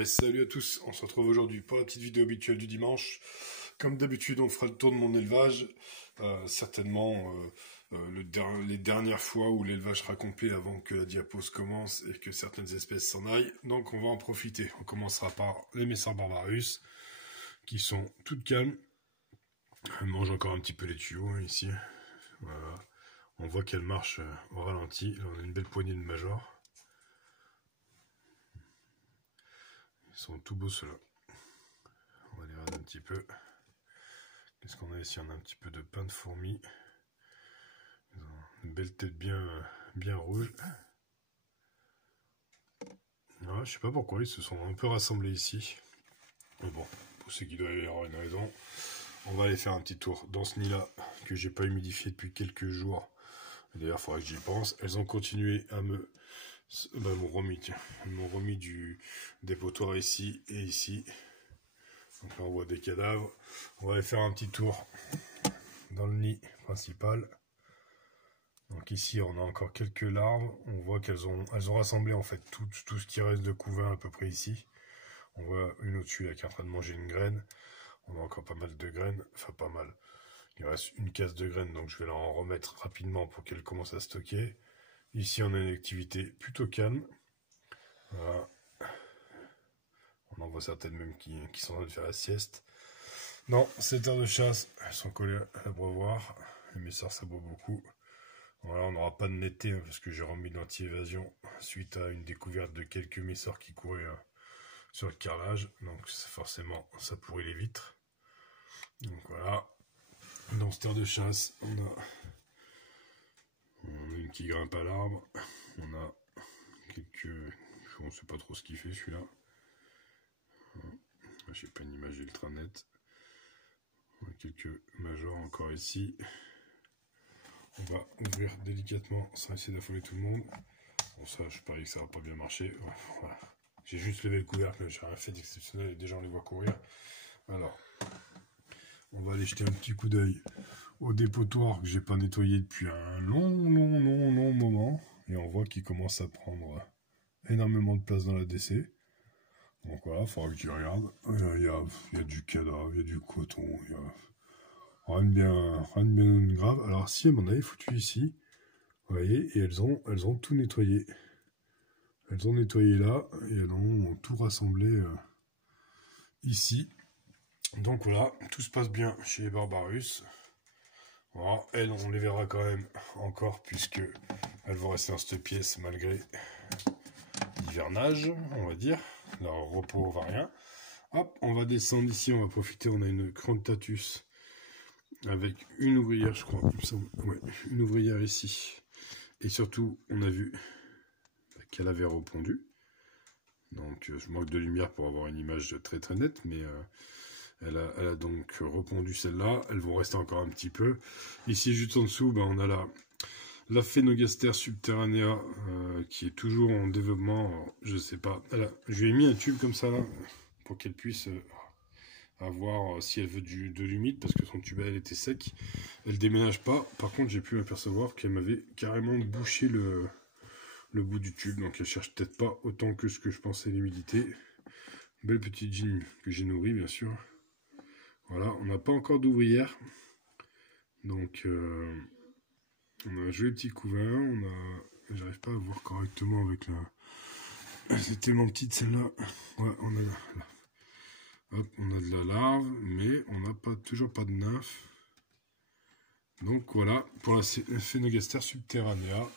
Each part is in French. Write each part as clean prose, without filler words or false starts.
Ouais, salut à tous, on se retrouve aujourd'hui pour la petite vidéo habituelle du dimanche. Comme d'habitude, on fera le tour de mon élevage. Certainement les dernières fois où l'élevage sera complet avant que la diapose commence et que certaines espèces s'en aillent. Donc on va en profiter. On commencera par les Messard Barbarus qui sont toutes calmes. Elles mangent encore un petit peu les tuyaux hein, ici. Voilà. On voit qu'elles marchent au ralenti. Là, on a une belle poignée de majors. Ils sont tout beaux ceux-là. On va les regarder un petit peu. Qu'est-ce qu'on a ici? On a un petit peu de pain de fourmi. Ils ont une belle tête bien rouge. Ouais, je sais pas pourquoi ils se sont un peu rassemblés ici. Mais bon, pour ceux qui doivent y avoir une raison, on va aller faire un petit tour dans ce nid-là que j'ai pas humidifié depuis quelques jours. D'ailleurs, il faudrait que j'y pense. Elles ont continué à m'ont remis du dépotoir ici et ici. Donc là, on voit des cadavres. On va aller faire un petit tour dans le nid principal. Donc ici, on a encore quelques larves. On voit qu'elles ont rassemblé en fait tout ce qui reste de couvain à peu près ici. On voit une au-dessus là qui est en train de manger une graine. On a encore pas mal de graines. Enfin, pas mal. Il reste une case de graines, donc je vais en remettre rapidement pour qu'elle commence à stocker. Ici, on a une activité plutôt calme. Voilà. On en voit certaines même qui sont en train de faire la sieste. Non, cette heure de chasse, elles sont collées à l'abreuvoir. Les messards, ça boit beaucoup. Voilà, on n'aura pas de netteté hein, parce que j'ai remis l'anti-évasion suite à une découverte de quelques messards qui couraient sur le carrelage. Donc forcément, ça pourrit les vitres. Donc voilà. Dans cette heure de chasse, on a une qui grimpe à l'arbre. On a quelques... On ne sait pas trop ce qu'il fait celui-là. Je n'ai pas une image ultra nette. On a quelques majors encore ici. On va ouvrir délicatement sans essayer d'affoler tout le monde. Bon ça, je parie que ça va pas bien marcher. Voilà. J'ai juste levé le couvercle, j'ai rien fait d'exceptionnel et déjà on les voit courir. Alors, on va aller jeter un petit coup d'œil au dépotoir que j'ai pas nettoyé depuis un long moment. Et on voit qu'il commence à prendre énormément de place dans la DC. Donc voilà, il faudra que tu regardes. Il y a du cadavre, il y a du coton, il y a rien de bien grave. Alors si elle m'en avait foutu ici, vous voyez, et elles ont tout nettoyé. Elles ont nettoyé là, et elles ont tout rassemblé ici. Donc voilà, tout se passe bien chez les Barbarus. Voilà, elles, on les verra quand même encore, puisque elles vont rester dans cette pièce malgré l'hivernage, on va dire. Leur repos va rien. Hop, on va descendre ici, on va profiter, on a une Crontatus avec une ouvrière, je crois, il me semble. Ouais, une ouvrière ici. Et surtout, on a vu qu'elle avait repondu. Donc, je manque de lumière pour avoir une image très très nette, mais elle a donc repondu celle-là. Elles vont rester encore un petit peu. Ici, juste en dessous, on a la Phénogaster subterranea qui est toujours en développement. Alors, je sais pas. Je lui ai mis un tube comme ça là, pour qu'elle puisse avoir si elle veut de l'humide parce que son tube elle était sec. Elle déménage pas. Par contre, j'ai pu m'apercevoir qu'elle m'avait carrément bouché le bout du tube. Donc elle cherche peut-être pas autant que ce que je pensais l'humidité. Belle petite jean que j'ai nourrie bien sûr. Voilà, on n'a pas encore d'ouvrière. Donc on a un joli petit couvain. J'arrive pas à voir correctement avec la... C'est tellement petite celle-là. Ouais, on a... Hop, on a de la larve, mais on n'a toujours pas de nymphe. Donc voilà, pour la Phénogaster subterranea.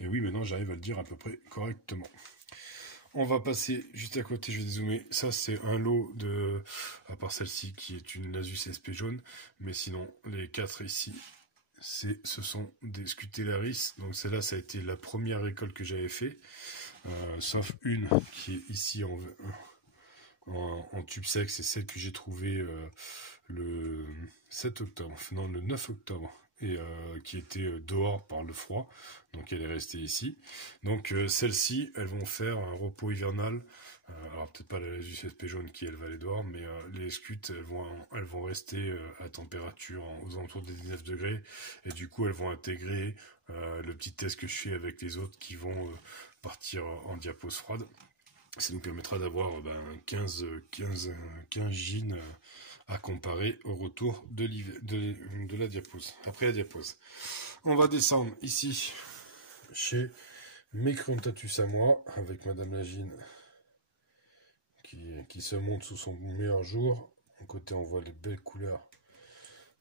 Et oui, maintenant j'arrive à le dire à peu près correctement. On va passer juste à côté, je vais dézoomer. Ça, c'est un lot de... À part celle-ci, qui est une Lasus SP jaune. Mais sinon, les 4 ici, ce sont des Scutellaris. Donc celle-là, ça a été la première récolte que j'avais fait. Sauf une qui est ici en tube sec. C'est celle que j'ai trouvée le 7 octobre. Non, le 9 octobre. Et qui était dehors par le froid, donc elle est restée ici. Donc celles-ci, elles vont faire un repos hivernal. Alors peut-être pas la Lasus SP jaune qui elle va aller dehors, mais les scutes, elles vont rester à température aux alentours des 19 degrés, et du coup elles vont intégrer le petit test que je fais avec les autres qui vont partir en diapose froide. Ça nous permettra d'avoir 15 jeans à comparer au retour de la diapose, après la diapose. On va descendre ici chez mes Crontatus à moi, avec Madame Lagine qui se montre sous son meilleur jour. À côté, on voit les belles couleurs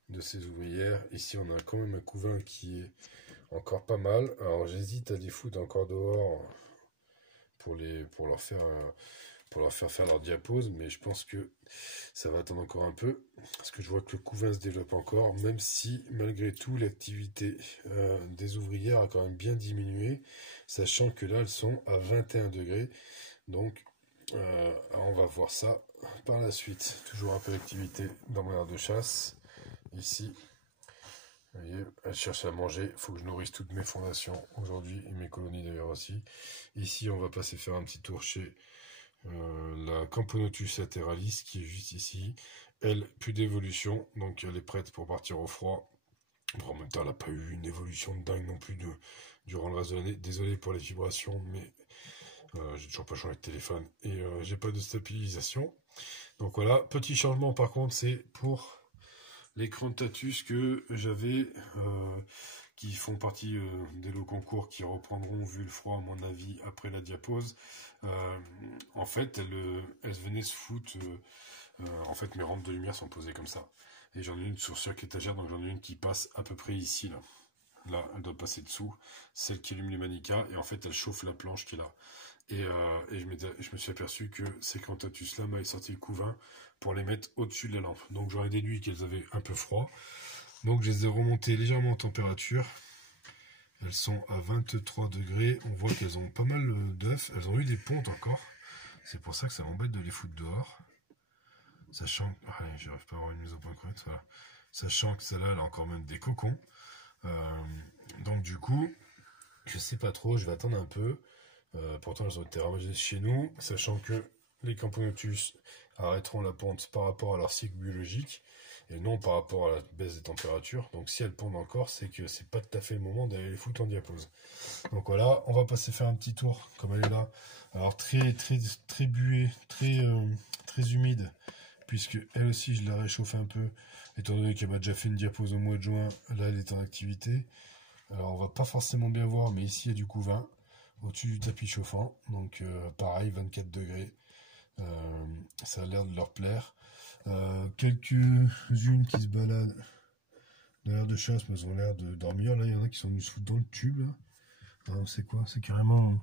de ces ouvrières. Ici, on a quand même un couvain qui est encore pas mal. Alors, j'hésite à les foutre encore dehors pour leur faire faire leur diapose, mais je pense que ça va attendre encore un peu, parce que je vois que le couvain se développe encore, même si, malgré tout, l'activité des ouvrières a quand même bien diminué, sachant que là, elles sont à 21 degrés, donc on va voir ça par la suite. Toujours un peu d'activité dans mon aire de chasse. Ici, vous voyez, elle cherche à manger. Il faut que je nourrisse toutes mes fondations aujourd'hui, et mes colonies d'ailleurs aussi. Ici, on va passer faire un petit tour chez la Camponotus lateralis, qui est juste ici. Elle, plus d'évolution, donc elle est prête pour partir au froid. Bon, en même temps, elle n'a pas eu une évolution de dingue non plus durant le reste de l'année. Désolé pour les vibrations, mais j'ai toujours pas changé de téléphone et j'ai pas de stabilisation. Donc voilà, petit changement par contre, c'est pour les Crontatus que j'avais, qui font partie des lots concours qui reprendront, vu le froid à mon avis, après la diapose. En fait, elles venaient se foutre. En fait, mes rampes de lumière sont posées comme ça. Et j'en ai une sur chaque étagère, donc j'en ai une qui passe à peu près ici, là. Là, elle doit passer dessous, celle qui allume les manicas, et en fait, elle chauffe la planche qui est là. Et je me suis aperçu que ces Crontatus-là m'avaient sorti le couvain pour les mettre au-dessus de la lampe. Donc j'aurais déduit qu'elles avaient un peu froid. Donc je les ai remontées légèrement en température. Elles sont à 23 degrés. On voit qu'elles ont pas mal d'œufs. Elles ont eu des pontes encore. C'est pour ça que ça m'embête de les foutre dehors. Sachant... j'arrive pas à avoir une mise au point correcte. Voilà. Sachant que celle-là, elle a encore même des cocons. Donc du coup, je sais pas trop. Je vais attendre un peu. Pourtant, elles ont été ramassées chez nous. Sachant que les Camponotus arrêteront la ponte par rapport à leur cycle biologique. Et non par rapport à la baisse des températures. Donc si elles pondent encore, c'est que c'est pas tout à fait le moment d'aller les foutre en diapose. Donc voilà, on va passer faire un petit tour, comme elle est là. Alors très buée, très humide, puisque elle aussi je la réchauffe un peu, étant donné qu'elle m'a déjà fait une diapose au mois de juin. Là elle est en activité. Alors on va pas forcément bien voir, mais ici il y a du couvain au-dessus du tapis chauffant. Donc pareil, 24 degrés. Ça a l'air de leur plaire. Quelques-unes qui se baladent dans l'air de chasse, mais elles ont l'air de dormir. Là, il y en a qui sont venus se foutre dans le tube. Là. Alors, c'est quoi? C'est carrément...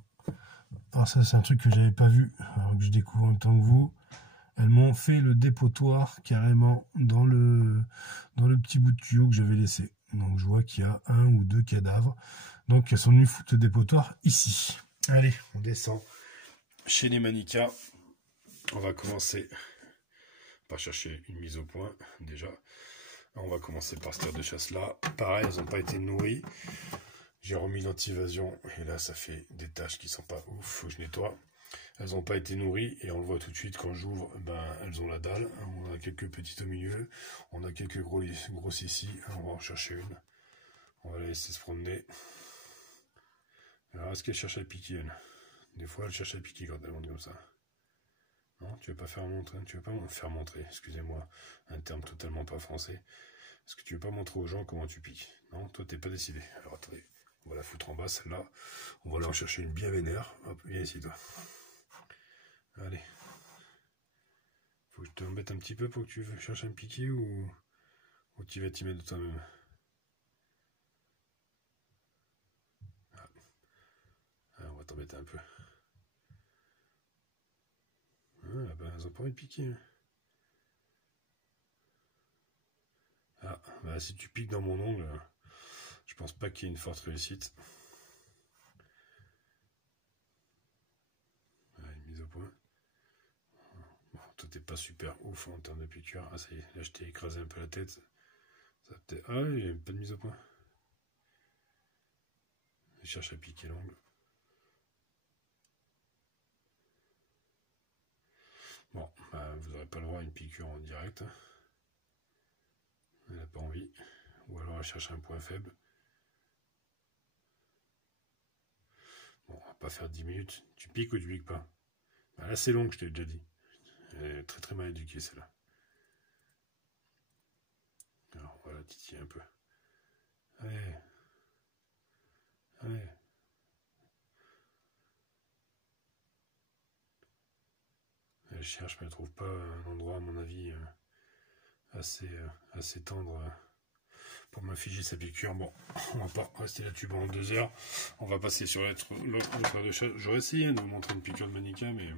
Alors ça, c'est un truc que j'avais pas vu, alors que je découvre en même temps que vous. Elles m'ont fait le dépotoir carrément dans le petit bout de tuyau que j'avais laissé. Donc je vois qu'il y a 1 ou 2 cadavres. Donc elles sont venues foutre le dépotoir ici. Allez, on descend chez les manicas. On va commencer par chercher une mise au point déjà. On va commencer par cette terre de chasse là. Pareil, elles n'ont pas été nourries. J'ai remis l'anti-évasion et là ça fait des taches qui sont pas ouf, faut que je nettoie. Elles n'ont pas été nourries et on le voit tout de suite quand j'ouvre, elles ont la dalle. On a quelques petites au milieu, on a quelques grosses ici. On va en chercher une. On va la laisser se promener. Alors est-ce qu'elle cherche à piquer elle? Des fois elle cherche à piquer quand elle monte comme ça. Non, tu veux pas faire montrer, tu veux pas me faire montrer, excusez-moi, un terme totalement pas français. Est-ce que tu veux pas montrer aux gens comment tu piques? Non, toi t'es pas décidé. Alors attendez, on va la foutre en bas celle-là. On va aller en chercher une bien vénère. Hop, viens ici toi. Allez. Faut que je te embête un petit peu pour que tu cherches à me piquer ou tu vas t'y mettre de toi-même. On va t'embêter un peu. Elles ont pas envie de piquer. Si tu piques dans mon ongle, je pense pas qu'il y ait une forte réussite. Une mise au point. Bon, toi t'es pas super ouf en termes de piqûre. Ah ça y est, là je t'ai écrasé un peu la tête. Ça peut-être... Ah il n'y a pas de mise au point. Je cherche à piquer l'ongle. Bon, vous n'aurez pas le droit à une piqûre en direct. Elle n'a pas envie. Ou alors elle cherche un point faible. Bon, on va pas faire 10 minutes. Tu piques ou tu piques pas? Là, c'est long, je t'ai déjà dit. Elle est très très mal éduquée, celle-là. Alors, on va la titiller un peu. Allez. Allez. Elle cherche, mais elle trouve pas un endroit, à mon avis, assez tendre pour m'infliger sa piqûre. Bon, on va pas rester là-dessus pendant 2 heures. On va passer sur l'autre paire de chat. J'aurais essayé de vous montrer une piqûre de manica, mais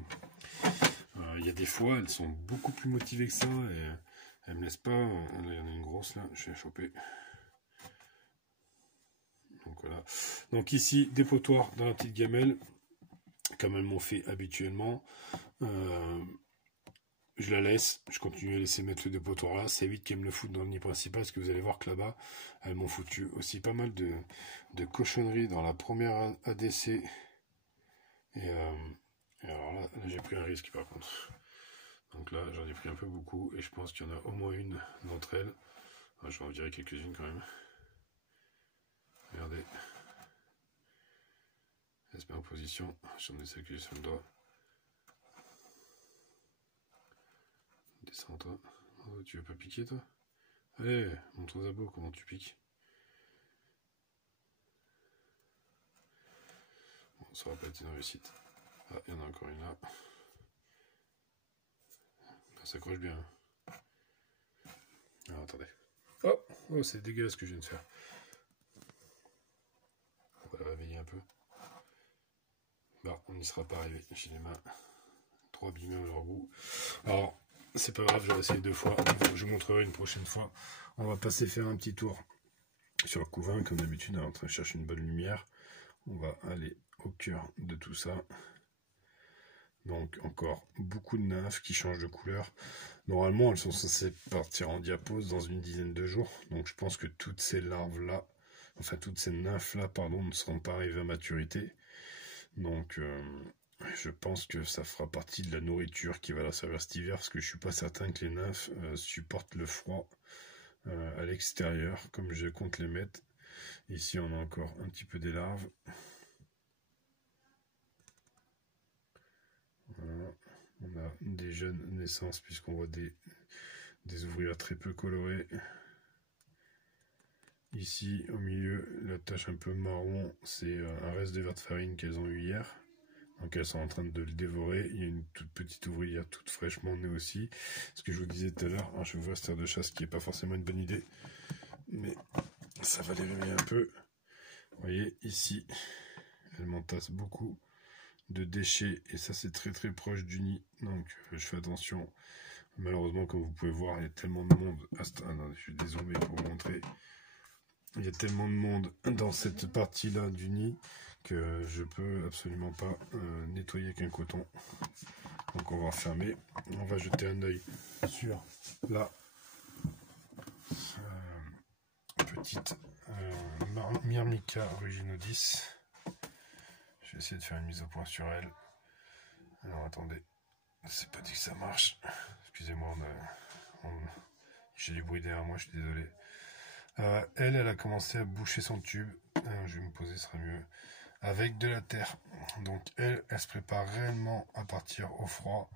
il y a des fois, elles sont beaucoup plus motivées que ça et elles me laissent pas. Il y en a une grosse là, je vais la choper. Donc voilà. Donc ici, dépotoir dans la petite gamelle, comme elles m'ont fait habituellement. Je la laisse, je continue à laisser mettre le dépotoir là, c'est vite qu'elles me le foutent dans le nid principal, parce que vous allez voir que là-bas, elles m'ont foutu aussi pas mal de cochonneries dans la première ADC. Et alors là j'ai pris un risque par contre. Donc là, j'en ai pris un peu beaucoup, et je pense qu'il y en a au moins une d'entre elles. Je vais en virer quelques-unes quand même. Regardez. Elle se met en position, j'en ai celle que j'ai sur le doigt. Descends toi. Oh, tu veux pas piquer toi? Allez, montre aux abos comment tu piques. Bon, ça va pas être une réussite. Ah, il y en a encore une là. Ça accroche bien. Alors attendez. Oh, c'est dégueulasse ce que je viens de faire. On va la réveiller un peu. Bon, on n'y sera pas arrivé. J'ai les mains trop abîmées à leur goût. Alors, c'est pas grave, j'aurai essayé 2 fois. Je vous montrerai une prochaine fois. On va passer faire un petit tour sur le couvain, comme d'habitude, en train de chercher une bonne lumière. On va aller au cœur de tout ça. Donc encore beaucoup de nymphes qui changent de couleur. Normalement, elles sont censées partir en diapause dans une dizaine de jours. Donc je pense que toutes ces larves-là, enfin toutes ces nymphes-là, pardon, ne seront pas arrivées à maturité. Donc je pense que ça fera partie de la nourriture qui va la servir cet hiver, parce que je suis pas certain que les nymphes supportent le froid à l'extérieur, comme je compte les mettre. Ici, on a encore un petit peu des larves. Voilà. On a des jeunes naissances, puisqu'on voit des ouvrières très peu colorées. Ici, au milieu, la tache un peu marron, c'est un reste de verre de farine qu'elles ont eu hier. Donc elles sont en train de le dévorer. Il y a une toute petite ouvrière, toute fraîchement née aussi. Ce que je vous disais tout à l'heure, un chevreau de chasse qui n'est pas forcément une bonne idée. Mais ça va les réveiller un peu. Vous voyez, ici, elles m'entassent beaucoup de déchets. Et ça, c'est très très proche du nid. Donc je fais attention. Malheureusement, comme vous pouvez voir, il y a tellement de monde. Ah non, je suis dézoomé pour vous montrer. Il y a tellement de monde dans cette partie-là du nid que je peux absolument pas nettoyer avec un coton. Donc on va refermer. On va jeter un œil sur la petite Myrmica originodis. Je vais essayer de faire une mise au point sur elle. Alors attendez, c'est pas dit que ça marche. Excusez-moi, j'ai du bruit derrière moi, je suis désolé. Elle a commencé à boucher son tube. Je vais me poser, ce sera mieux. Avec de la terre. Donc elle se prépare réellement à partir au froid.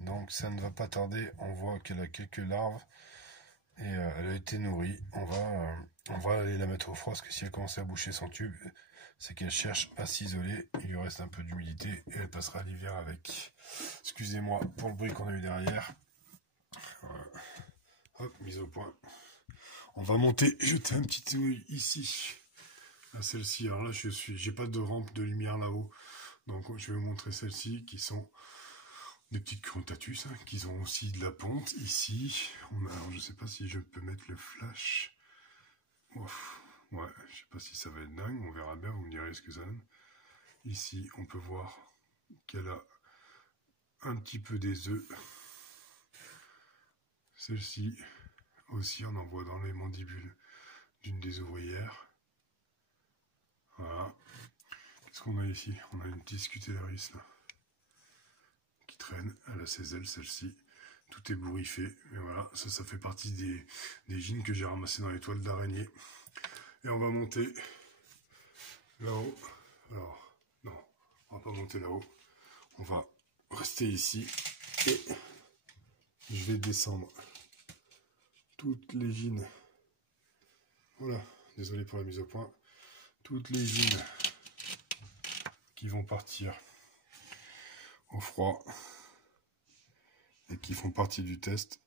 Donc ça ne va pas tarder. On voit qu'elle a quelques larves. Et elle a été nourrie. On va aller la mettre au froid, parce que si elle commence à boucher son tube, c'est qu'elle cherche à s'isoler. Il lui reste un peu d'humidité et elle passera l'hiver avec. Excusez-moi pour le bruit qu'on a eu derrière. Voilà. Hop, mise au point. On va monter, jeter un petit œil ici, à celle-ci. Alors là, j'ai pas de rampe de lumière là-haut, donc je vais vous montrer celles-ci qui sont des petites Crontatus, hein, qui ont aussi de la ponte. Ici, alors je sais pas si je peux mettre le flash. Ouf, ouais, je sais pas si ça va être dingue, on verra bien, vous me direz ce que ça donne. Ici, on peut voir qu'elle a un petit peu des œufs. Celle-ci aussi, on en voit dans les mandibules d'une des ouvrières. Voilà. Qu'est-ce qu'on a ici? On a une petite Scutellaris là, qui traîne. Elle a ses ailes, celle-ci. Tout est bourriffé. Mais voilà, ça fait partie des gînes que j'ai ramassés dans les toiles d'araignée. Et on va monter là-haut. Alors, non, on va pas monter là-haut. On va rester ici et je vais descendre toutes les gines. Voilà, désolé pour la mise au point. Toutes les gines qui vont partir au froid et qui font partie du test.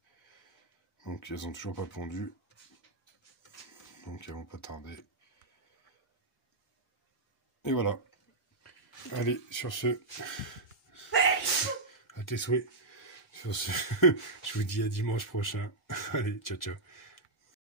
Donc elles ont toujours pas pondu. Donc elles vont pas tarder. Et voilà. Allez, sur ce, à tes souhaits. Sur ce, je vous dis à dimanche prochain. Allez, ciao, ciao.